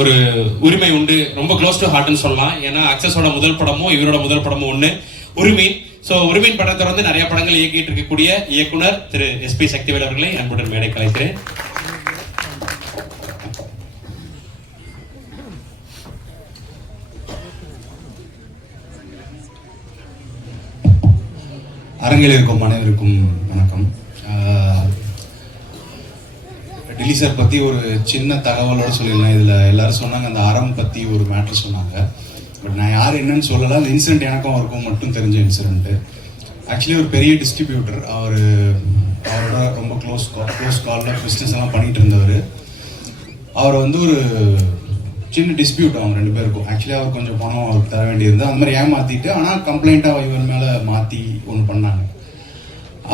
ஒரு உரிமை உண்டு. ரொம்ப க்ளோஸ் டு ஹார்ட்னு சொல்லலாம். ஏன்னா அக்சஸோட முதல் படமும் இவரோட முதல் படமும் ஒன்று உரிமைன் ஸோ உரிமையின் படத்தை வந்து நிறைய படங்கள் இயக்கிட்டு இருக்கக்கூடிய இயக்குனர் திரு எஸ்பி சக்திவேல் அவர்களை அன்புடன் மேடை கலைக்கிறேன் அரங்கில் இருக்கும் அனைவருக்கும் வணக்கம். ரிலீஸை பற்றி ஒரு சின்ன தகவலோட சொல்லிடலாம். இதில் எல்லாரும் சொன்னாங்க அந்த அறம் பற்றி ஒரு மேட்ரு சொன்னாங்க. பட் நான் யார் என்னன்னு சொல்லலாம் அந்த இன்சிடென்ட் எனக்கும் அவருக்கும் மட்டும் தெரிஞ்ச இன்சிடென்ட்டு ஆக்சுவலி ஒரு பெரிய டிஸ்ட்ரிபியூட்டர் அவர் அவரோட ரொம்ப க்ளோஸ் க்ளோஸ் காலில் பிஸ்னஸ் எல்லாம் பண்ணிட்டு இருந்தவர். அவர் வந்து ஒரு சின்ன டிஸ்பியூட் அவங்க ரெண்டு பேருக்கும். ஆக்சுவலி அவர் கொஞ்சம் பணம் அவருக்கு தர வேண்டியிருந்தது. அந்த மாதிரி ஏமாற்றிட்டு ஆனால் கம்ப்ளைண்ட்டாக இவர் மேலே மாற்றி ஒன்று பண்ணாங்க.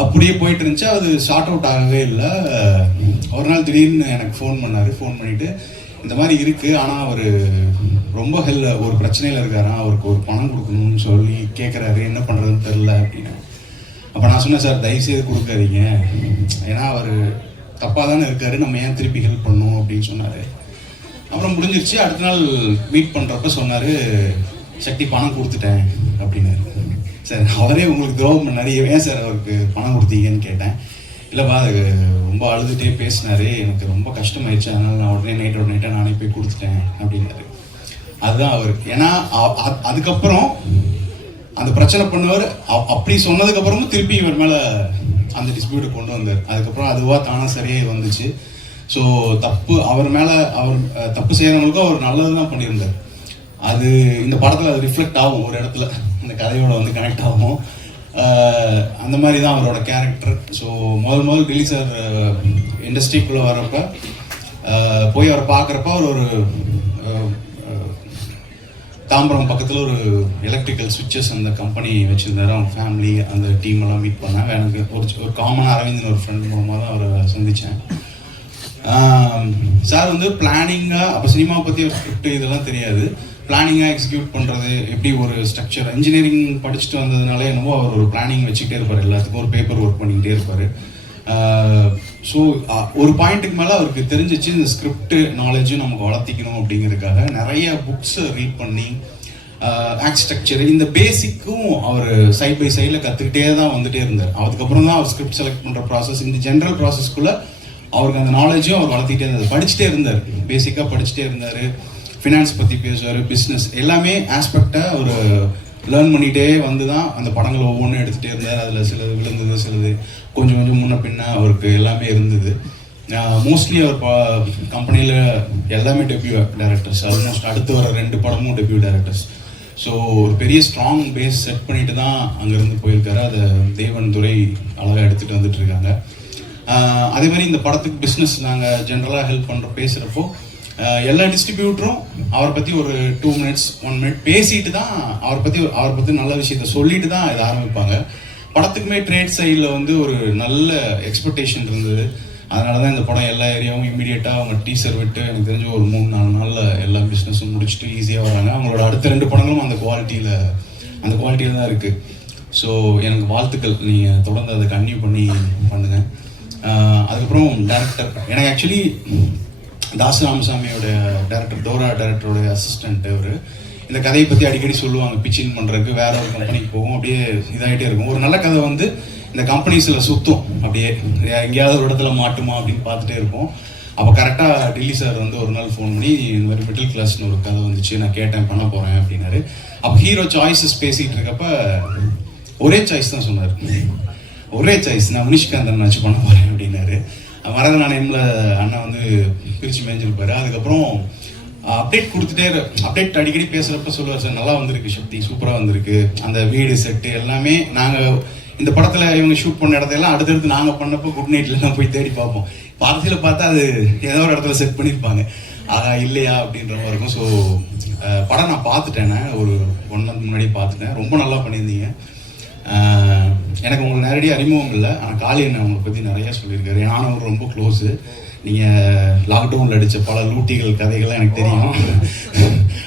அப்படியே போயிட்டு இருந்துச்சு அது ஷார்ட் அவுட் ஆகவே இல்லை. ஒரு நாள் திடீர்னு எனக்கு ஃபோன் பண்ணார். ஃபோன் பண்ணிவிட்டு இந்த மாதிரி இருக்குது ஆனால் அவர் ரொம்ப ஹெல் ஒரு பிரச்சனையில் இருக்காராம் அவருக்கு ஒரு பணம் கொடுக்கணும்னு சொல்லி கேட்குறாரு என்ன பண்ணுறதுன்னு தெரில அப்படின்னு. அப்போ நான் சொன்னேன் சார் தயவுசெய்து கொடுக்காதீங்க. ஏன்னா அவர் தப்பாக தானே இருக்காரு. நம்ம ஏன் திருப்பி ஹெல்ப் பண்ணும் அப்படின்னு சொன்னார். அப்புறம் முடிஞ்சிருச்சு. அடுத்த நாள் மீட் பண்ணுறப்ப சொன்னார் சக்தி பணம் கொடுத்துட்டேன் அப்படின்னாரு. சார் அவரே உங்களுக்கு துரோகம் பண்ணாரு. ஏன் சார் அவருக்கு பணம் கொடுத்தீங்கன்னு கேட்டேன். இல்லைப்பா அது ரொம்ப அழுதுகிட்டே பேசினாரு. எனக்கு ரொம்ப கஷ்டமாயிடுச்சு. அதனால நான் உடனே நைட்டோட நைட்டாக நானே போய் கொடுத்துட்டேன் அப்படின்னாரு. அதுதான் அவர் ஏன்னா அதுக்கப்புறம் அந்த பிரச்சனை பண்ணவர் அப்படி சொன்னதுக்கப்புறமும் திருப்பி இவர் மேலே அந்த டிஸ்பியூட்டை கொண்டு வந்தார். அதுக்கப்புறம் அதுவாக தானாக சரியாக வந்துச்சு. ஸோ தப்பு அவர் மேலே அவர் தப்பு செய்கிறவங்களுக்கும் அவர் நல்லது தான் பண்ணியிருந்தார். அது இந்த படத்தில் அது ரிஃப்ளெக்ட் ஆகும். ஒரு இடத்துல அந்த கதையோட வந்து கனெக்ட் ஆகும். அந்த மாதிரி தான் அவரோட கேரக்டர் ஸோ முதல் முதல் டெல்லி சார் இண்டஸ்ட்ரிக்குள்ளே வரப்ப போய் அவரை பார்க்குறப்ப அவர் ஒரு தாம்பரம் பக்கத்தில் ஒரு எலக்ட்ரிக்கல் சுவிட்சஸ் அந்த கம்பெனி வச்சுருந்தாரு. அவங்க ஃபேமிலி அந்த டீம் எல்லாம் மீட் பண்ணேன். எனக்கு ஒரு ஒரு காமனாக அரவிந்தன் ஒரு ஃப்ரெண்ட் மூலமாக தான் அவரை சந்தித்தேன் சார் வந்து பிளானிங்காக அப்போ சினிமா பற்றி ஒரு ஸ்கிரிப்ட் இதெல்லாம் தெரியாது. பிளானிங்காக எக்ஸிக்யூட் பண்ணுறது எப்படி ஒரு ஸ்ட்ரக்சர் இன்ஜினியரிங் படிச்சுட்டு வந்ததுனால என்னவோ அவர் ஒரு பிளானிங் வச்சுக்கிட்டே இருப்பார் எல்லாத்துக்கும் ஒரு பேப்பர் ஒர்க் பண்ணிக்கிட்டே இருப்பார். ஸோ ஒரு பாயிண்ட்டுக்கு மேலே அவருக்கு தெரிஞ்சிச்சு இந்த ஸ்கிரிப்ட் நாலேஜும் நமக்கு வளர்த்திக்கணும் அப்படிங்கிறதுக்காக நிறைய புக்ஸ் ரீட் பண்ணி ஆக்ட் ஸ்ட்ரக்சர் இந்த பேசிக்கும் அவர் சைட் பை சைடில் கற்றுக்கிட்டே தான் வந்துட்டே இருந்தார். அதுக்கப்புறம் தான் அவர் ஸ்கிரிப்ட் செலக்ட் பண்ணுற ப்ராசஸ் இந்த ஜென்ரல் ப்ராசஸ்க்குள்ளே அவருக்கு அந்த நாலேஜும் அவர் வளர்த்திட்டே இருந்தார். படிச்சுட்டே இருந்தார். பேசிக்காக படிச்சுட்டே இருந்தார். ஃபினான்ஸ் பற்றி பேசுவார் பிஸ்னஸ் எல்லாமே ஆஸ்பெக்டாக ஒரு லேர்ன் பண்ணிகிட்டே வந்து தான் அந்த படங்கள் ஒவ்வொன்றும் எடுத்துகிட்டே இருந்தார். அதில் சிலது விழுந்தது சிலது கொஞ்சம் கொஞ்சம் முன்ன பின்ன அவருக்கு எல்லாமே இருந்தது. மோஸ்ட்லி அவர் கம்பெனியில் எல்லாமே டெபியூ டேரக்டர்ஸ் ஆல்மோஸ்ட் அடுத்து வர ரெண்டு படமும் டெபியூ டேரக்டர்ஸ் ஸோ ஒரு பெரிய ஸ்ட்ராங் பேஸ் செட் பண்ணிட்டு தான் அங்கேருந்து போயிருக்காரு. அதை தேவன் துறை அழகாக எடுத்துகிட்டு வந்துட்டு இருக்காங்க. அதே மாதிரி இந்த படத்துக்கு பிஸ்னஸ் நாங்கள் ஜென்ரலாக ஹெல்ப் பண்ணுற பேசுகிறப்போ எல்லா டிஸ்ட்ரிபியூட்டரும் அவரை பற்றி ஒரு டூ மினிட்ஸ் ஒன் மினிட் பேசிட்டு தான் அவரை பற்றி அவரை பற்றி நல்ல விஷயத்த சொல்லிட்டு தான் இதை ஆரம்பிப்பாங்க. படத்துக்குமே ட்ரேட் சைடில் வந்து ஒரு நல்ல எக்ஸ்பெக்டேஷன் இருந்தது. அதனால தான் இந்த படம் எல்லா ஏரியாவும் இம்மிடியேட்டாக அவங்க டீசர் விட்டு எனக்கு தெரிஞ்ச ஒரு மூணு நாலு நாளில் எல்லா பிஸ்னஸும் முடிச்சுட்டு ஈஸியாக வராங்க. அவங்களோட அடுத்த ரெண்டு படங்களும் அந்த குவாலிட்டியில் அந்த குவாலிட்டியில் தான் இருக்குது ஸோ எனக்கு வாழ்த்துக்கள். நீங்கள் தொடர்ந்து அதை கன்டினியூ பண்ணி பண்ணுங்கள் அதுக்கப்புறம் டேரக்டர் எனக்கு ஆக்சுவலி தாஸ் ராமசாமியோட டேரக்டர் டோரா டேரக்டரோட அசிஸ்டன்ட் அவர். இந்த கதையை பற்றி அடிக்கடி சொல்லுவாங்க பிச்சிங் பண்ணுறதுக்கு வேற ஒரு கம்பெனிக்கு போகும் அப்படியே இதாகிட்டே இருக்கும். ஒரு நல்ல கதை வந்து இந்த கம்பெனிஸில் சுற்றும் அப்படியே. எங்கேயாவது ஒரு இடத்துல மாட்டுமா அப்படின்னு பார்த்துட்டே இருப்போம். அப்போ கரெக்டாக டில்லி சார் வந்து ஒரு நாள் ஃபோன் பண்ணி இந்த மாதிரி மிடில் கிளாஸ்னு ஒரு கதை வந்துச்சு நான் கேட்டேன் பண்ண போகிறேன் அப்படின்னாரு. அப்போ ஹீரோ சாய்ஸஸ் பேசிகிட்டு இருக்கப்ப ஒரே சாய்ஸ் தான் சொன்னார். ஒரே சாய்ஸ் நான் முனிஷ்காந்தன் வச்சு பண்ண போகிறேன் அப்படின்னாரு. மரத நாணயமில் அண்ணா வந்து பிரித்து மேய்ஞ்சிருப்பாரு அதுக்கப்புறம் அப்டேட் கொடுத்துட்டே அப்டேட் அடிக்கடி பேசுகிறப்ப சொல்லுவார் சார் நல்லா வந்திருக்கு சக்தி சூப்பராக வந்திருக்கு. அந்த வீடு செட்டு எல்லாமே நாங்கள் இந்த படத்தில் இவங்க ஷூட் பண்ண இடத்தையெல்லாம் அடுத்தடுத்து நாங்கள் பண்ணப்போ குட் நைட்லாம் போய் தேடி பார்ப்போம். பார்த்தியில் பார்த்தா அது ஏதோ ஒரு இடத்துல செட் பண்ணியிருப்பாங்க. ஆகா இல்லையா? அப்படின்ற மாதிரி இருக்கும். ஸோ படம் நான் பார்த்துட்டேனே ஒரு ஒன் மந்த் முன்னாடி பார்த்துட்டேன். ரொம்ப நல்லா பண்ணியிருந்தீங்க. எனக்கு உங்களுக்கு நேரடியாக அறிமுகம் இல்லை. ஆனால் காளி என்ன உங்களை பற்றி நிறையா சொல்லியிருக்காரு. நானும் அவர் ரொம்ப க்ளோஸு நீங்கள் லாக்டவுனில் அடித்த பல லூட்டிகள் கதைகள்லாம் எனக்கு தெரியும்.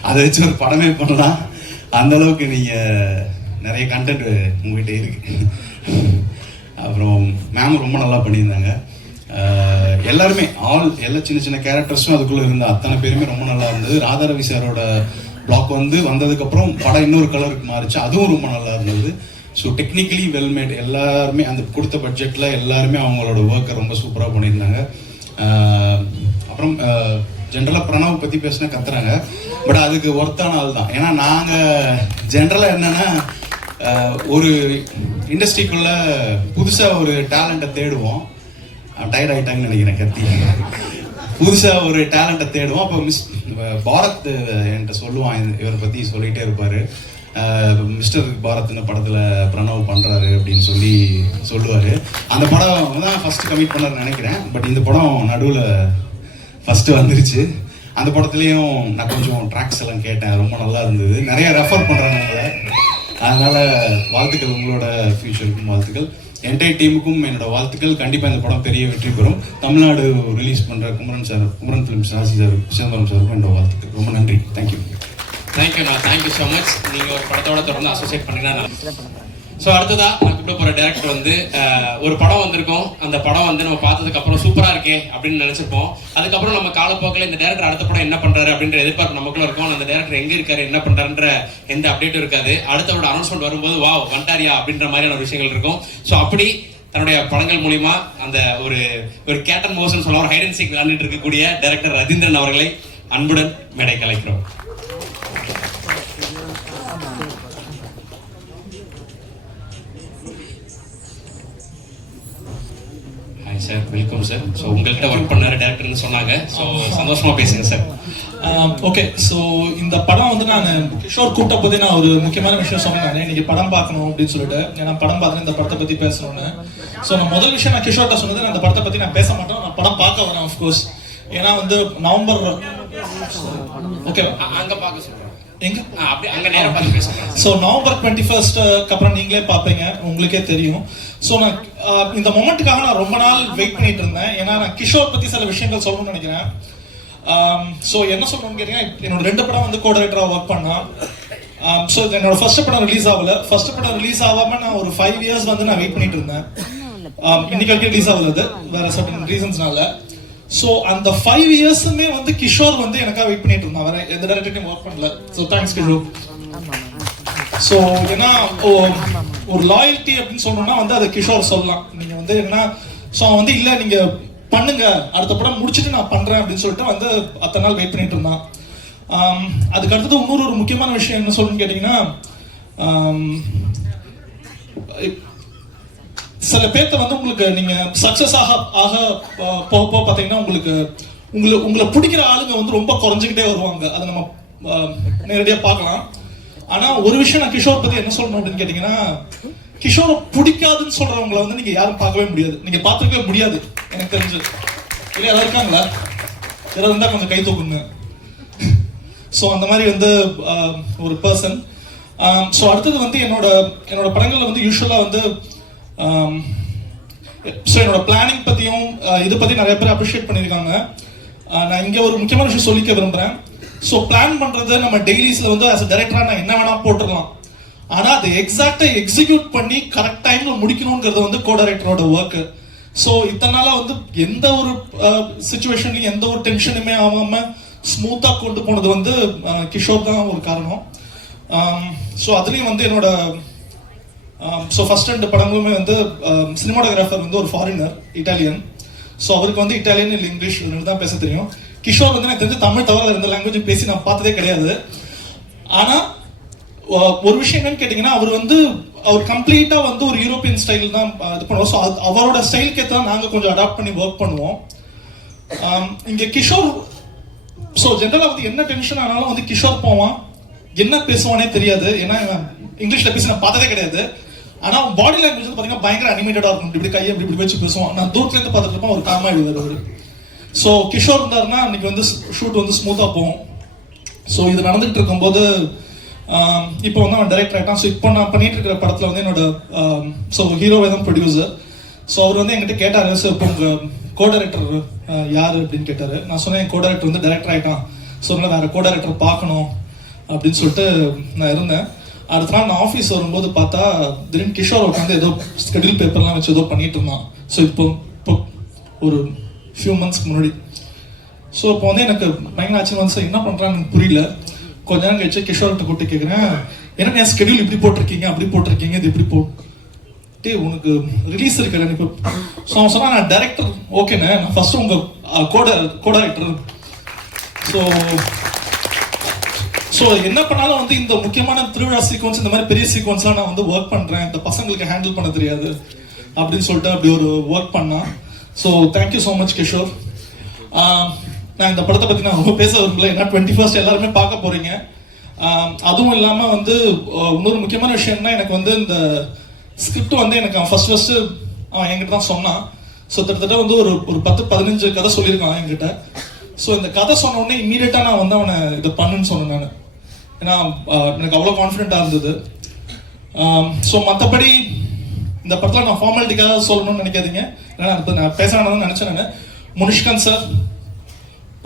அதை வச்சு ஒரு படமே பண்ணலாம். அந்த அளவுக்கு நீங்கள் நிறைய கண்டென்ட் உங்ககிட்ட இருக்கு. அப்புறம் மேம் ரொம்ப நல்லா பண்ணியிருந்தாங்க. எல்லாருமே ஆல் எல்லா சின்ன சின்ன கேரக்டர்ஸும் அதுக்குள்ளே இருந்த அத்தனை பேருமே ரொம்ப நல்லா இருந்தது. ராதாரவி சாரோட பிளாக் வந்து வந்ததுக்கப்புறம் படம் இன்னொரு கலருக்கு மாறிச்சு. அதுவும் ரொம்ப நல்லா இருந்தது. ஸோ டெக்னிக்கலி வெல்மேட் எல்லாருமே அந்த கொடுத்த பட்ஜெட்டில் எல்லாருமே அவங்களோட ஒர்க்கை ரொம்ப சூப்பராக பண்ணியிருந்தாங்க. அப்புறம் ஜென்ரலாக பிரணவ் பற்றி பேசினா கத்துறாங்க. பட் அதுக்கு ஒர்த்தான ஆள் தான். ஏன்னா நாங்கள் ஜென்ரலாக என்னென்னா ஒரு இண்டஸ்ட்ரிக்குள்ள புதுசாக ஒரு டேலண்ட்டை தேடுவோம். டயர்ட் ஆகிட்டாங்கன்னு நினைக்கிறேன் கத்தி. புதுசாக ஒரு டேலண்ட்டை தேடுவோம். அப்போ மிஸ் பாரத் என்கிட்ட சொல்லுவான் இவரை பற்றி சொல்லிகிட்டே இருப்பார். மிஸ்டர் பாரத்னு படத்தில் பிரணவ் பண்ணுறாரு அப்படின்னு சொல்லி சொல்லுவார். அந்த படம் தான் ஃபஸ்ட்டு கமிட் பண்ணாருன்னு நினைக்கிறேன். பட் இந்த படம் நடுவில் ஃபஸ்ட்டு வந்துருச்சு. அந்த படத்துலேயும் நான் கொஞ்சம் ட்ராக்ஸ் எல்லாம் கேட்டேன். ரொம்ப நல்லா இருந்தது. நிறைய ரெஃபர் பண்ணுறாங்க உங்களை. அதனால் வாழ்த்துக்கள் உங்களோட ஃபியூச்சருக்கும் வாழ்த்துக்கள். என்டையர் டீமுக்கும் என்னோட வாழ்த்துக்கள். கண்டிப்பாக இந்த படம் பெரிய வெற்றி பெறும். தமிழ்நாடு ரிலீஸ் பண்ணுற Kumaran sir Kumaran films Rasi sir Chidambaram சாருக்கும் என்னோட வாழ்த்துக்கள். ரொம்ப நன்றி. தேங்க்யூ தேங்க்யூண்ணா தேங்க்யூ ஸோ மச் நீங்கள் ஒரு படத்தோட தொடர்ந்து அசோசியேட் பண்ணிங்கன்னா ஸோ அடுத்ததா நான் கூப்பிட்டு போகிற டேரக்டர் வந்து ஒரு படம் வந்திருக்கும். அந்த படம் வந்து நம்ம பார்த்ததுக்கப்புறம் சூப்பராக இருக்கே அப்படின்னு நினச்சிருப்போம். அதுக்கப்புறம் நம்ம காலப்போக்கில் இந்த டேரக்டர் அடுத்த படம் என்ன பண்ணுறாரு அப்படின்ற எதிர்பார்ப்பு நமக்குள்ள இருக்கும். அந்த டேரக்டர் எங்கே இருக்காரு என்ன பண்ணுறாருன்ற எந்த அப்டேட்டும் இருக்காது. அடுத்தவோட அனௌன்ஸ்மெண்ட் வரும்போது வா வண்டாரியா அப்படின்ற மாதிரியான ஒரு விஷயங்கள் இருக்கும். ஸோ அப்படி தன்னுடைய படங்கள் மூலியமா அந்த ஒரு ஒரு கேட்டன் மோசன் சொல்ல ஒரு ஹைட் அண்ட் சீக் விளையாண்டுட்டு இருக்கக்கூடிய டேரக்டர் ரஜீந்திரன் அவர்களை அன்புடன் மேடை ஸோ உங்கள்கிட்ட ஒர்க் பண்ணாரு டேரக்டர்னு சொன்னாங்க. ஸோ சந்தோஷமா பேசுங்க சார் ஓகே ஸோ இந்த படம் வந்து நான் கிஷோர் கூப்பிட்ட போதே நான் ஒரு முக்கியமான விஷயம் சொன்னேன் நான். இன்னைக்கு படம் பார்க்கணும் அப்படின்னு சொல்லிட்டு. ஏன்னா படம் பார்த்து இந்த படத்தை பத்தி பேசணும்னு ஸோ நான் முதல் விஷயம் நான் கிஷோர்ட்ட சொன்னது நான் அந்த படத்தை பத்தி நான் பேச மாட்டேன் நான் படம் பார்க்க வரேன் ஆஃப்கோர்ஸ் ஏன்னா வந்து நவம்பர் ஓகே அங்க பார்க்க சொல்றேன் எங்க? அப்படியே அங்க நேரம் பார்த்து பேசுங்க. ஸோ நவம்பர் டுவெண்ட்டி ஃபர்ஸ்ட்க்கு அப்புறம் நீங்களே பார்ப்பீங்க. உங்களுக்கே தெரியும். ஸோ நான் ஆஹ், இந்த மொமெண்ட்டுக்காக நான் ரொம்ப நாள் வெயிட் பண்ணிட்டு இருந்தேன். ஏன்னா நான் கிஷோர் பத்தி சில விஷயங்கள் சொல்லணும்னு நினைக்கிறேன். ஸோ என்ன சொல்லணும்னு கேட்டீங்கன்னா என்னோட ரெண்டு படம் வந்து கோடரேட்டராக ஒர்க் பண்ணா. ஸோ என்னோட ஃபர்ஸ்ட் படம் ரிலீஸ் ஆகல. ஃபர்ஸ்ட் படம் ரிலீஸ் ஆகாம நான் ஒரு ஃபைவ் இயர்ஸ் வந்து நான் வெயிட் பண்ணிட்டு இருந்தேன். ஆம், இன்னைக்கு வரைக்கும் ரிலீஸ் ஆகல வேற சர்டன் ரீசன்ஸ்னால ஸோ அந்த ஃபைவ் இயர்ஸுமே வந்து கிஷோர் வந்து எனக்காக வெயிட் பண்ணிட்டு இருந்தான். வேற எந்த டேரக்டரையும் ஒர்க் பண்ணல. So thanks Kishore. ஸோ ஏன்னா ஓ- ஒரு லாயல்ட்டி அப்படின்னு சொன்னோம்னா வந்து அதை கிஷோர் சொல்லலாம். நீங்கள் வந்து என்ன ஸோ அவன் வந்து இல்லை நீங்கள் பண்ணுங்க. அடுத்த படம் முடிச்சுட்டு நான் பண்ணுறேன் அப்படின்னு சொல்லிட்டு வந்து அத்தனை நாள் வெயிட் பண்ணிட்டு இருந்தான். அதுக்கு அடுத்தது இன்னொரு ஒரு முக்கியமான விஷயம் என்ன சொல்லணும்னு கேட்டிங்கன்னா சில பேர்த்த வந்து உங்களுக்கு நீங்க சக்சஸ் ஆக ஆக போக போக பாத்தீங்கன்னா உங்களுக்கு உங்களை உங்களை பிடிக்கிற ஆளுங்க வந்து ரொம்ப குறைஞ்சுக்கிட்டே வருவாங்க. அதை நம்ம நேரடியாக நேரடியா பார்க்கலாம். ஆனா ஒரு விஷயம் நான் கிஷோர் பத்தி என்ன சொல்லணும் அப்படின்னு கேட்டீங்கன்னா கிஷோரை பிடிக்காதுன்னு சொல்கிறவங்கள வந்து நீங்க யாரும் பார்க்கவே முடியாது. நீங்க பார்த்துக்கவே முடியாது எனக்கு தெரிஞ்சு. இல்ல யாராவது இருக்காங்களா? யாராவது இருந்தா கொஞ்சம் கை தூக்குங்க. ஸோ அந்த மாதிரி வந்து ஒரு பர்சன் ஸோ அடுத்தது வந்து என்னோட என்னோட படங்களில் வந்து யூஸ்வலாக வந்து ஸோ என்னோட பிளானிங் பற்றியும் இதை பற்றி நிறைய பேர் அப்ரிஷியேட் பண்ணியிருக்காங்க. நான் இங்கே ஒரு முக்கியமான விஷயம் சொல்லிக்க விரும்புகிறேன் ஸோ பிளான் பண்ணுறது நம்ம டெய்லிஸில் வந்து அஸ் அ டேரக்டராக நான் என்ன வேணால் போட்டுடலாம். ஆனால் அதை எக்ஸாக்டாக எக்ஸிக்யூட் பண்ணி கரெக்ட் டைமில் முடிக்கணுங்கிறது வந்து கோ டைரக்டரோட ஒர்க்கு ஸோ இத்தனை நாளாக வந்து எந்த ஒரு சுச்சுவேஷன்லையும் எந்த ஒரு டென்ஷனுமே ஆகாமல் ஸ்மூத்தாக கொண்டு போனது வந்து கிஷோர் தான் ஒரு காரணம். ஸோ அதுலேயும் வந்து என்னோட ஸோ ஃபர்ஸ்ட் ரெண்டு படங்களுமே வந்து um, சினிமாட்டோகிராஃபர் வந்து ஒரு ஃபாரினர் இட்டாலியன் ஸோ அவருக்கு வந்து இட்டாலியன் இல்லை இங்கிலீஷ் ரெண்டு தான் பேச தெரியும். கிஷோர் வந்து எனக்கு தெரிஞ்சு தமிழ் தவிர வேற லாங்குவேஜ் பேசி நான் பார்த்ததே கிடையாது. ஆனால் ஒரு விஷயம் என்னன்னு கேட்டிங்கன்னா அவர் வந்து அவர் கம்ப்ளீட்டாக வந்து ஒரு யூரோப்பியன் ஸ்டைல் தான் இது பண்ணுவோம் um, ஸோ அவரோட ஸ்டைலுக்கு ஏற்ற நாங்கள் கொஞ்சம் அடாப்ட் பண்ணி ஒர்க் பண்ணுவோம். இங்கே கிஷோர் ஸோ ஜென்ரலாக வந்து என்ன டென்ஷன் ஆனாலும் வந்து கிஷோர் போவான். என்ன பேசுவானே தெரியாது. ஏன்னா இங்கிலீஷில் பேசி நான் பார்த்ததே கிடையாது. ஆனா பாடி லாங்குவேஜ் வந்து பாத்தீங்கன்னா பயங்கர அனிமேட்டடா இருக்கும். இப்படி இப்படி கையை இப்படி இப்படி வச்சு பேசுவான். நான் தூரத்துல இருந்து பார்த்துட்டு இருப்பேன் ஒரு காமா எழுதுவார் அவரு ஸோ கிஷோர் இருந்தாருன்னா அன்னைக்கு வந்து ஷூட் வந்து ஸ்மூத்தா போகும். ஸோ இது நடந்துகிட்டு இருக்கும்போது இப்போ வந்து அவன் டைரக்டர் ஆகிட்டான் ஸோ இப்போ நான் பண்ணிட்டு இருக்கிற படத்தில் வந்து என்னோட ஸோ ஹீரோவை தான் ப்ரொடியூசர் ஸோ அவர் வந்து என்கிட்ட கேட்டார் சார் இப்போ உங்கள் கோ டைரக்டர் யார்? அப்படின்னு கேட்டார். நான் சொன்னேன் என் கோ டைரக்டர் வந்து டைரக்டர் ஆகிட்டான் ஸோ அதனால வேற கோ டைரக்டர் பார்க்கணும். அப்படின்னு சொல்லிட்டு நான் இருந்தேன். அடுத்த நாள் நான் ஆஃபீஸ் வரும்போது பார்த்தா திடீர்னு கிஷோர் உட்காந்து ஏதோ ஸ்கெடியூல் பேப்பர்லாம் வச்சு ஏதோ பண்ணிட்டு இருந்தான். ஸோ இப்போ இப்போ ஒரு ஃபியூ மந்த்ஸ்க்கு முன்னாடி. ஸோ இப்போ வந்து எனக்கு பயங்கர ஆச்சரியம் வந்து என்ன பண்ணுறான்னு எனக்கு புரியல. கொஞ்ச நேரம் கழிச்சு கிஷோர்கிட்ட போட்டு கேட்குறேன் என்ன என் ஸ்கெடியூல் இப்படி போட்டிருக்கீங்க? அப்படி போட்டிருக்கீங்க? இது இப்படி போட்டு உனக்கு ரிலீஸ் இருக்குல்ல இப்போ ஸோ அவன் சொன்னா நான் டேரக்டர் ஓகேண்ணே நான் ஃபர்ஸ்ட் உங்க கோட கோ டைரக்டர் ஸோ ஸோ என்ன பண்ணாலும் வந்து இந்த முக்கியமான திருவிழா சீக்வன்ஸ் இந்த மாதிரி பெரிய சீக்வன்ஸ்லாம் நான் வந்து ஒர்க் பண்ணுறேன் இந்த பசங்களுக்கு ஹேண்டில் பண்ண தெரியாது அப்படின்னு சொல்லிட்டு அப்படி ஒரு ஒர்க் பண்ணான். So thank you so much Kishore நான் இந்த படத்தை பற்றி நான் ரொம்ப பேச விரும்பல. ஏன்னா டுவெண்ட்டி ஃபர்ஸ்ட் எல்லாருமே பார்க்க போகிறீங்க அதுவும் இல்லாமல் வந்து இன்னொரு முக்கியமான விஷயம்னா எனக்கு வந்து இந்த ஸ்கிரிப்ட் வந்து எனக்கு அவன் ஃபர்ஸ்ட் ஃபர்ஸ்ட் அவன் என்கிட்ட தான் சொன்னான். ஸோ கிட்டத்தட்ட வந்து ஒரு ஒரு பத்து பதினஞ்சு கதை சொல்லியிருக்கான் என்கிட்ட. ஸோ இந்த கதை சொன்ன உடனே இம்மீடியட்டாக நான் வந்து அவனை இதை பண்ணுன்னு சொன்னேன் நான். ஏன்னா எனக்கு அவ்வளோ கான்ஃபிடென்ட்டாக இருந்தது. ஸோ மற்றபடி இந்த படத்தில் நான் ஃபார்மாலிட்டிக்காக சொல்லணும்னு நினைக்காதீங்க. ஏன்னா இப்போ நான் பேச நினச்சேன் நான். முனிஷ்காந்த் சார்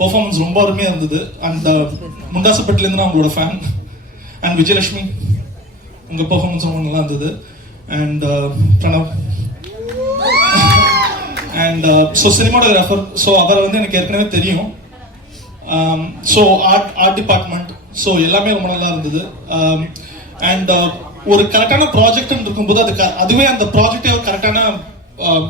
பர்ஃபார்மன்ஸ் ரொம்ப அருமையாக இருந்தது. அண்ட் முண்டாசப்பட்டிலேருந்து நான் உங்களோட ஃபேன் அண்ட் விஜயலட்சுமி உங்கள் பர்ஃபார்மன்ஸ் ரொம்ப நல்லா இருந்தது. And Pranav. And so cinematographer so அவரை வந்து எனக்கு ஏற்கனவே தெரியும். So art art department so எல்லாமே ரொம்ப நல்லா இருந்தது. அண்ட் ஒரு கரெக்டான ப்ராஜெக்ட்னு இருக்கும்போது அது அதுவே அந்த ப்ராஜெக்டே கரெக்டான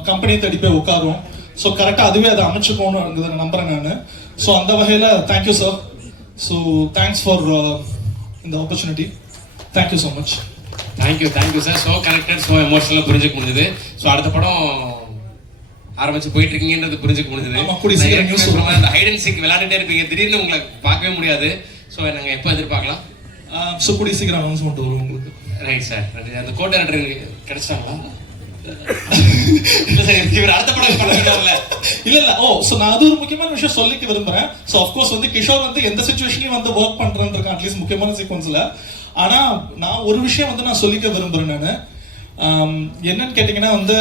கம்பெனியை தேடி போய் உட்காரும் ஸோ கரெக்டாக அதுவே அதை அமைச்சுக்கோன்னு நம்புறேன் நான். ஸோ அந்த வகையில் thank you sir so thanks for இந்த opportunity thank you so much thank you thank you sir so connected so எமோஷனலாக புரிஞ்சுக்க முடிஞ்சது. ஸோ அடுத்த படம் ஆரம்பிச்சு போயிட்டு இருக்கீங்கன்றது புரிஞ்சுக்க அந்த ஹைட் அண்ட் சீக் விளையாண்டுட்டே இருப்பீங்க. திடீர்னு உங்களை பார்க்கவே முடியாது. ஸோ நாங்கள் எப்போ எதிர்பார்க்கலாம்? ஸோ கூடிய சீக்கிரம் அனௌன்ஸ்மெண்ட் வரும் உங்களுக்கு. ரைட் சார் அந்த கோட்டை நன்றி கிடைச்சிட்டாங்களா? சொல்லிக்க விரும்புறேன். வந்து கிஷோர் வந்து எந்த சுச்சுவேஷன்லயும் வந்து ஒர்க் பண்றேன்னு இருக்கான் அட்லீஸ்ட் முக்கியமான சீக்வன்ஸ்ல ஆனா நான் ஒரு விஷயம் வந்து நான் சொல்லிக்க விரும்புறேன் நானு. என்னன்னு கேட்டீங்கன்னா வந்து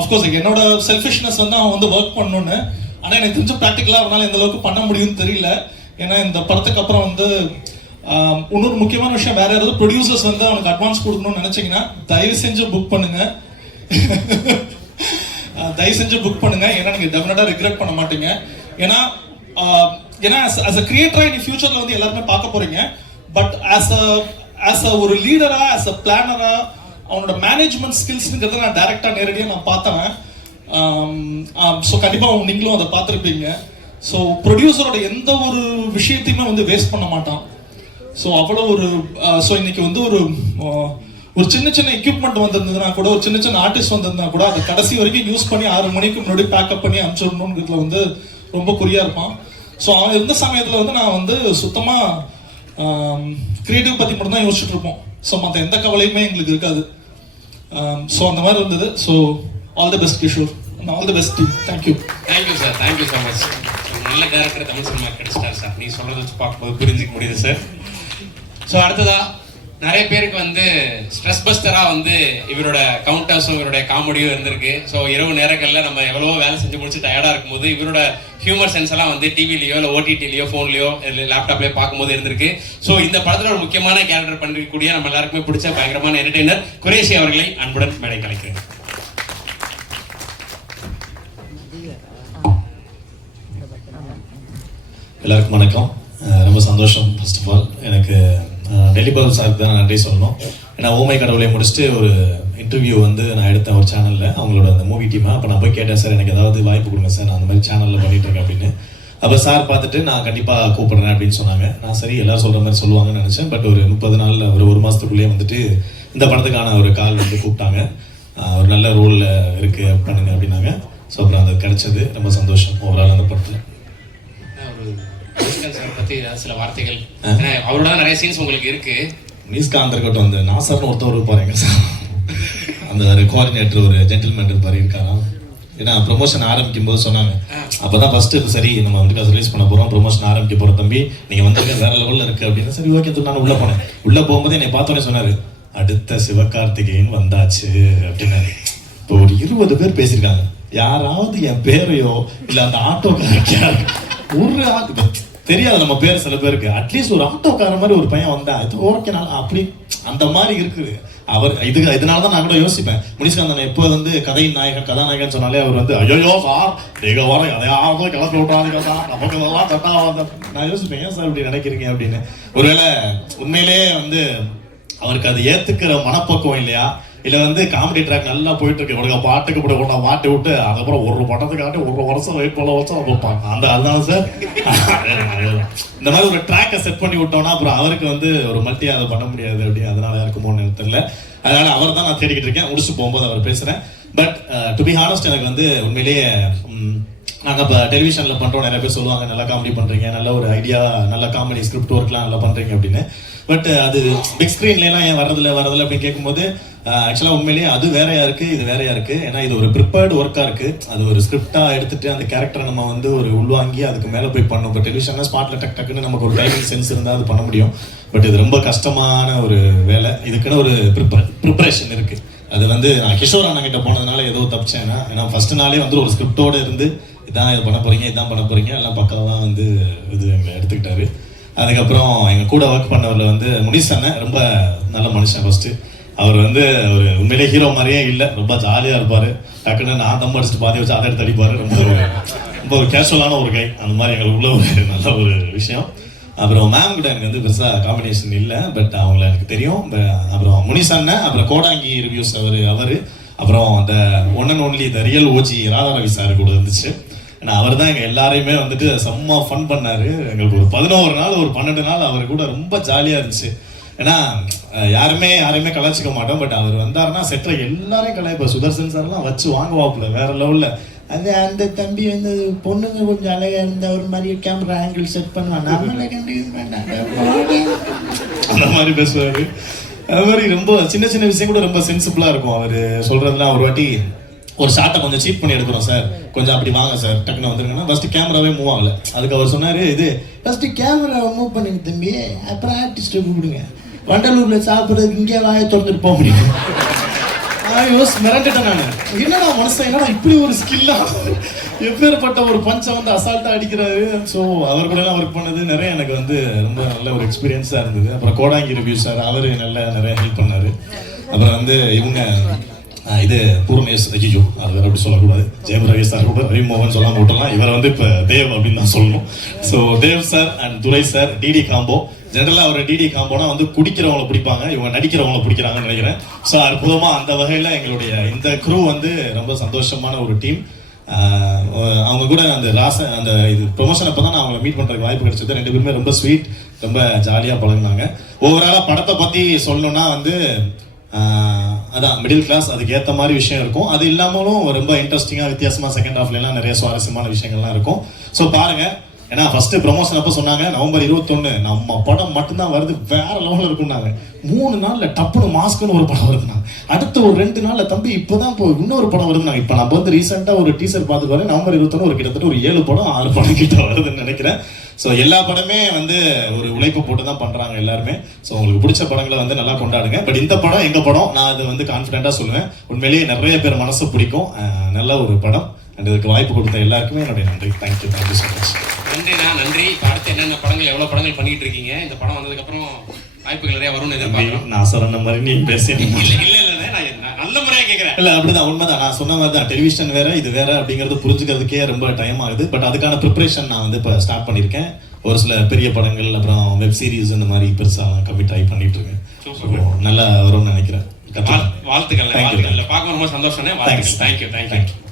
அஃப்கோர்ஸ் என்னோட செல்ஃபிஷ்னஸ் வந்து அவன் வந்து ஒர்க் பண்ணணும்னு. ஆனா எனக்கு தெரிஞ்ச ப்ராக்டிக்கலா அவனால எந்த அளவுக்கு பண்ண முடியும்னு தெரியல. ஏன்னா இந்த படத்துக்கு அப்புறம் வந்து இன்னொரு முக்கியமான விஷயம் வேற யாராவது ப்ரொடியூசர்ஸ் வந்து அவனுக்கு அட்வான்ஸ் கொடுக்கணும்னு நினைச்சீங்கன்னா தயவு செஞ்சு புக் பண்ணுங்க. தயவு செஞ்சு புக் பண்ணுங்க. ஏன்னா நீங்க டெஃபினட்டா ரிக்ரெட் பண்ண மாட்டீங்க. ஏன்னா ஏன்னா அஸ் அ கிரியேட்டரா இனி ஃபியூச்சர்ல வந்து எல்லாருமே பார்க்க போறீங்க. But as a as a ஒரு லீடரா ஆஸ் அ பிளானரா அவனோட மேனேஜ்மெண்ட் ஸ்கில்ஸ்ங்கிறத நான் டைரக்டா நேரடியாக நான் பார்த்தவன். ஸோ கண்டிப்பாக அவங்க நீங்களும் அதை பார்த்துருப்பீங்க. ஸோ ப்ரொடியூசரோட எந்த ஒரு விஷயத்தையுமே வந்து வேஸ்ட் பண்ண மாட்டான். ஸோ அவ்வளோ ஒரு ஸோ இன்னைக்கு வந்து ஒரு ஒரு சின்ன சின்ன எக்யூப்மெண்ட் வந்திருந்ததுன்னா கூட ஒரு சின்ன சின்ன ஆர்டிஸ்ட் வந்திருந்தா கூட அதை கடைசி வரைக்கும் யூஸ் பண்ணி ஆறு மணிக்கு முன்னாடி பேக்கப் பண்ணி அனுப்பிச்சிடணுங்கிறதுல வந்து ரொம்ப குறியா இருப்பான். ஸோ அவன் இருந்த சமயத்தில் வந்து நான் வந்து சுத்தமாக கிரியேட்டிவ் பற்றி மட்டும் தான் யோசிச்சுட்டு இருப்போம். ஸோ மற்ற எந்த கவலையுமே எங்களுக்கு இருக்காது. ஸோ அந்த மாதிரி இருந்தது. So all the best Kishore all the best team thank you thank you sir thank you so much நல்ல டேரக்டர் தமிழ் சினிமா கிடைச்சிட்டார் சார் நீ சொல்றத வச்சு பார்க்கும்போது புரிஞ்சிக்க முடியுது சார் ஸோ அடுத்ததா நிறைய பேருக்கு வந்து ஸ்ட்ரெஸ் பஸ்டரா வந்து இவரோட கவுண்டர்ஸும் இவருடைய காமெடியும் இருந்திருக்கு. ஸோ இரவு நேரங்களில் நம்ம எவ்வளவோ வேலை செஞ்சு முடிச்சு டயர்டா இருக்கும்போது இவரோட ஹியூமர் சென்ஸ் எல்லாம் வந்து டிவிலையோ இல்லை ஓடிடிலையோ ஃபோன்லயோ இல்லை லேப்டாப்லயோ பார்க்கும்போது இருந்திருக்கு. ஸோ இந்த படத்துல ஒரு முக்கியமான கேரக்டர் பண்ணிருக்கக்கூடிய நம்ம எல்லாருக்குமே பிடிச்ச பயங்கரமான என்டர்டெய்னர் குரேஷி அவர்களை அன்புடன் மேடை கலைக்கிறேன் எல்லாருக்கும் வணக்கம். ரொம்ப சந்தோஷம் ஃபர்ஸ்ட் ஆஃப் ஆல் எனக்கு அஹ், சாருக்கு தான் நன்றி சொல்லணும். ஏன்னா ஓமை கடவுளை முடிச்சுட்டு ஒரு இன்டர்வியூ வந்து நான் எடுத்தேன் ஒரு சேனலில் அவங்களோட அந்த மூவி டீமை அப்போ நான் போய் கேட்டேன் சார் எனக்கு ஏதாவது வாய்ப்பு கொடுங்க சார். நான் அந்த மாதிரி சேனலில் பண்ணிட்டு இருக்கேன் அப்படின்னு. அப்போ சார் பார்த்துட்டு நான் கண்டிப்பாக கூப்பிடுறேன் அப்படின்னு சொன்னாங்க. நான் சரி எல்லாரும் சொல்கிற மாதிரி சொல்லுவாங்கன்னு நினச்சேன். பட் ஒரு முப்பது நாளில் ஒரு ஒரு மாதத்துக்குள்ளேயே வந்துட்டு இந்த படத்துக்கான ஒரு கால் வந்து கூப்பிட்டாங்க. ஒரு நல்ல ரோலில் இருக்குது பண்ணுங்க அப்படின்னாங்க. ஸோ அப்புறம் அது கிடச்சது. ரொம்ப சந்தோஷம். ஓவரால் அந்த பத்தி சில வார்த்தைகள். அவரோட நிறைய சீன்ஸ் உங்களுக்கு இருக்கு. நியூஸ்காந்த் இருக்கட்டும் அந்த நாசர்னு ஒருத்தவர் இருப்பாருங்க சார். அந்த ஒரு கோஆர்டினேட்டர் ஒரு ஜென்டில்மேன் இருப்பாரு இருக்காரா? ஏன்னா ப்ரொமோஷன் ஆரம்பிக்கும் போது சொன்னாங்க. அப்பதான் ஃபர்ஸ்ட் சரி நம்ம வந்து ரிலீஸ் பண்ண போறோம். ப்ரொமோஷன் ஆரம்பிக்க போறோம் தம்பி. நீங்க வந்து வேற லெவல்ல இருக்கு அப்படின்னு. சரி ஓகே நான் உள்ள போனேன். உள்ள போகும்போது என்னை பார்த்தோன்னே சொன்னாரு அடுத்த சிவகார்த்திகேயன் வந்தாச்சு அப்படின்னாரு. இப்போ ஒரு இருபது பேர் பேசியிருக்காங்க. யாராவது என் பேரையோ இல்ல அந்த ஆட்டோக்காரர் ஒரு ஆள் தெரியாது நம்ம பேர் சில பேருக்கு. அட்லீஸ்ட் ஒரு ஆட்டோக்கார மாதிரி ஒரு பையன் வந்தா இது ஓகே நான் அப்படி அந்த மாதிரி இருக்குது. அவர் இது இதனால தான் நான் கூட யோசிப்பேன். முனிஷ்காந்தன் எப்போ வந்து கதையின் நாயகன் கதாநாயகன் சொன்னாலே அவர் வந்து ஐயோ சார் நீங்க வர எதையாவது கிளப்பி விட்றாதீங்க சார். நமக்கு இதெல்லாம் தட்டா நான் யோசிப்பேன் ஏன் சார் இப்படி நினைக்கிறீங்க? அப்படின்னு. ஒருவேளை உண்மையிலேயே வந்து அவருக்கு அது ஏத்துக்கிற மனப்பக்குவம் இல்லையா? இல்லை வந்து காமெடி ட்ராக் நல்லா போயிட்டு இருக்கு உனக்கு பாட்டுக்கு போட கொண்டா மாட்டி விட்டு அதுக்கப்புறம் ஒரு படத்துக்காட்டி ஒரு வருஷம் வெயிட் பண்ண வருஷம் வைப்பாங்க அந்த அதுதான் சார் இந்த மாதிரி ஒரு ட்ராக்கை செட் பண்ணி விட்டோம்னா அப்புறம் அவருக்கு வந்து ஒரு மல்டி அதை பண்ண முடியாது அப்படி. அதனால இருக்குமோன்னு தெரியல. அதனால அவர் தான் நான் தேடிக்கிட்டு இருக்கேன். முடிச்சு போகும்போது அவர் பேசுறேன். பட் டு பி ஹானஸ்ட் எனக்கு வந்து உண்மையிலேயே நாங்கள் இப்போ டெலிவிஷனில் பண்ணுறோம் நிறைய பேர் சொல்லுவாங்க நல்லா காமெடி பண்ணுறீங்க நல்ல ஒரு ஐடியா நல்ல காமெடி ஸ்கிரிப்ட் ஒர்க்லாம் நல்லா பண்ணுறீங்க அப்படின்னு. பட் அது பிக் ஸ்க்ரீன்லாம் ஏன் வரதில்ல வரதில்ல அப்படின்னு கேட்கும்போது ஆக்சுவலாக உண்மையிலேயே அது வேறையா இருக்குது இது வேறையா இருக்குது ஏன்னா இது ஒரு ப்ரிப்பேர்டு ஒர்க்காக இருக்குது அது ஒரு ஸ்கிரிப்டாக எடுத்துட்டு அந்த கேரக்டரை நம்ம வந்து ஒரு உள்வாங்கி அதுக்கு மேலே போய் பண்ணணும் இப்போ டெலிவிஷனில் ஸ்பாட்டில் டக் டக்குன்னு நமக்கு ஒரு டைமிங் சென்ஸ் இருந்தால் அது பண்ண முடியும். பட் இது ரொம்ப கஷ்டமான ஒரு வேலை. இதுக்குன்னு ஒரு ப்ரிப்பரேஷன் இருக்குது அது வந்து நான் கிஷோர் அண்ணன் கிட்ட போனதுனால ஏதோ தப்பிச்சேன்னா ஏன்னா ஃபர்ஸ்ட் நாளே வந்து ஒரு ஸ்கிரிப்டோடு இருந்து இதான் இது பண்ண போகிறீங்க இதான் பண்ண போகிறீங்க எல்லாம் பக்காவாக வந்து இது எங்களை எடுத்துக்கிட்டாரு. அதுக்கப்புறம் எங்கள் கூட ஒர்க் பண்ணவரில் வந்து முனிஷ் அண்ணன் ரொம்ப நல்ல மனுஷன் ஃபஸ்ட்டு அவர் வந்து ஒரு உண்மையிலே ஹீரோ மாதிரியே இல்லை ரொம்ப ஜாலியாக இருப்பார். டக்குன்னு நான் தம் அடிச்சுட்டு பாதி வச்சு அதை எடுத்து அடிப்பார். ரொம்ப ரொம்ப ஒரு கேஷுவலான ஒரு கை அந்த மாதிரி எங்களுக்குள்ள ஒரு நல்ல ஒரு விஷயம். அப்புறம் மேம் கிட்ட எனக்கு வந்து பெருசாக காம்பினேஷன் இல்லை பட் அவங்கள எனக்கு தெரியும். அப்புறம் முனிஷ் அண்ணன் அப்புறம் கோடாங்கி ரிவ்யூஸ் அவர் அவர். அப்புறம் அந்த one and only the real OG Radha Ravi sir கூட இருந்துச்சு. ஏன்னா அவர் தான் எங்கள் எல்லாரையுமே வந்துட்டு செம்ம ஃபன் பண்ணார். எங்களுக்கு ஒரு பதினோரு நாள் ஒரு பன்னெண்டு நாள் அவர் கூட ரொம்ப ஜாலியாக இருந்துச்சு. ஏன்னா யாருமே யாருமே யாரையுமே கலாச்சிக்க மாட்டோம். பட் அவர் வந்தாருன்னா செட்டில் எல்லாரையும் கலாய்ப்பா சுதர்சன் சார்லாம் வச்சு வாங்குவாப்புல வேற லெவலில் அது அந்த தம்பி வந்து பொண்ணுங்க கொஞ்சம் அழகா இருந்த ஒரு மாதிரி கேமரா ஆங்கிள் செட் பண்ணுவான் நம்மள அந்த மாதிரி பேசுவாரு. அது மாதிரி ரொம்ப சின்ன சின்ன விஷயம் கூட ரொம்ப சென்சிபிளா இருக்கும். அவரு சொல்றதுலாம் ஒரு வாட்டி ஒரு ஷாட்டை கொஞ்சம் சீப் பண்ணி எடுக்கிறோம் சார். கொஞ்சம் அப்படி வாங்க சார். டக்குன்னு வந்துருங்கன்னா ஃபஸ்ட்டு கேமராவே மூவ் ஆகல. அதுக்கு அவர் சொன்னார் இது ஃபஸ்ட்டு கேமரா மூவ் பண்ணுங்க தம்பி. அப்புறம் ஆர்டிஸ்ட் கூப்பிடுங்க. வண்டலூர்ல சாப்பிடுறதுக்கு இங்கே வாயை திறந்துட்டு போக முடியும். யோஸ் மிரண்டுட்டேன் நான். என்னடா மனுஷன் என்னடா இப்படி ஒரு ஸ்கில்லா எப்பேற்பட்ட ஒரு பஞ்சை வந்து அசால்ட்டா அடிக்கிறாரு? ஸோ அவர் கூட ஒர்க் பண்ணது நிறைய எனக்கு வந்து ரொம்ப நல்ல ஒரு எக்ஸ்பீரியன்ஸாக இருந்தது. அப்புறம் கோடாங்கி ரிவ்யூ சார் அவர் நல்ல நிறைய ஹெல்ப் பண்ணார். அப்புறம் வந்து இவங்க இது பூர்ணேஷ் ஐயோ அது வேற அப்படி சொல்லக்கூடாது. ஜெயம் ரவி சார் கூட ரவி மோகன் சொல்லாமல் விட்டலாம் இவரை வந்து இப்போ தேவ் அப்படின்னு தான் சொல்லணும். So Dev sir and Durai sir DD combo ஜென்ரலாக அவர் டிடி காம்போனா வந்து குடிக்கிறவங்கள பிடிப்பாங்க. இவங்க நடிக்கிறவங்கள பிடிக்கிறாங்கன்னு நினைக்கிறேன். ஸோ அற்புதமாக அந்த வகையில் எங்களுடைய இந்த குரூ வந்து ரொம்ப சந்தோஷமான ஒரு டீம் அவங்க கூட அந்த ராச அந்த இது ப்ரொமோஷன் அப்போ தான் நான் அவங்களை மீட் பண்ணுறதுக்கு வாய்ப்பு கிடைச்சது. ரெண்டு பேருமே ரொம்ப ஸ்வீட் ரொம்ப ஜாலியாக பழகுனாங்க. ஓவராலாக படத்தை பற்றி சொல்லணும்னா வந்து அதான் மிடில் கிளாஸ் அதுக்கு ஏற்ற மாதிரி விஷயம் இருக்கும். அது இல்லாமலும் ரொம்ப இன்ட்ரெஸ்டிங்காக வித்தியாசமா செகண்ட் ஹாஃப்ல எல்லாம் நிறைய சுவாரஸ்யமான விஷயங்கள்லாம் இருக்கும். ஸோ பாருங்க. ஏன்னா ஃபர்ஸ்ட் ப்ரொமோஷன் அப்போ சொன்னாங்க நவம்பர் இருபத்தொன்னு. நம்ம படம் மட்டும்தான் வருது வேற லெவலில் இருக்கும்னாங்க. மூணு நாள்ல டப்புனு மாஸ்க்னு ஒரு படம் வருதுனாங்க அடுத்த ஒரு ரெண்டு நாள்ல தம்பி இப்போதான் இப்போ இன்னொரு படம் வருதுனாங்க இப்போ நம்ம வந்து ரீசெண்டாக ஒரு டீசர் பார்த்துட்டு வரேன். நவம்பர் இருபத்தொன்னு ஒரு கிட்டத்தட்ட ஒரு ஏழு படம் ஆறு படம் கிட்ட வருதுன்னு நினைக்கிறேன். ஸோ எல்லா படமே வந்து ஒரு உழைப்பு போட்டு தான் பண்றாங்க எல்லாருமே. ஸோ உங்களுக்கு பிடிச்ச படங்களை வந்து நல்லா கொண்டாடுங்க. பட் இந்த படம் எங்க படம் நான் அதை வந்து கான்ஃபிடென்ட்டாக சொல்லுவேன். உண்மையிலேயே நிறைய பேர் மனசு பிடிக்கும். நல்ல ஒரு படம். அண்ட் இதுக்கு வாய்ப்பு கொடுத்த எல்லாருக்குமே என்னுடைய நன்றி. தேங்க்யூ தேங்க்யூ ஸோ மச் நன்றிண்ணா நன்றி. அடுத்து என்னென்ன படங்கள் எவ்வளவு படங்கள் பண்ணிட்டு இருக்கீங்க? இந்த படம் வந்ததுக்கு அப்புறம் வாய்ப்புகள் நிறைய வரும்னு எதிர்பார்க்கிறோம். நான் சொன்ன மாதிரி நீ பேசி இல்ல கேக்குறேன். இல்ல அப்படிதான் உண்மைதான். நான் சொன்ன மாதிரி தான் டெலிவிஷன் வேற இது வேற அப்படிங்கறது புரிஞ்சுக்கிறதுக்கே ரொம்ப டைம் ஆகுது. பட் அதுக்கான ப்ரிப்பரேஷன் நான் வந்து இப்போ ஸ்டார்ட் பண்ணியிருக்கேன். ஒரு சில பெரிய படங்கள் அப்புறம் வெப் சீரிஸ் இந்த மாதிரி பெருசா கம்மி ட்ரை பண்ணிட்டு இருக்கேன் நல்லா வரும்னு நினைக்கிறேன். வாழ்- வாழ்த்துக்கள். பார்க்க ரொம்ப சந்தோஷம். Thank you thank you.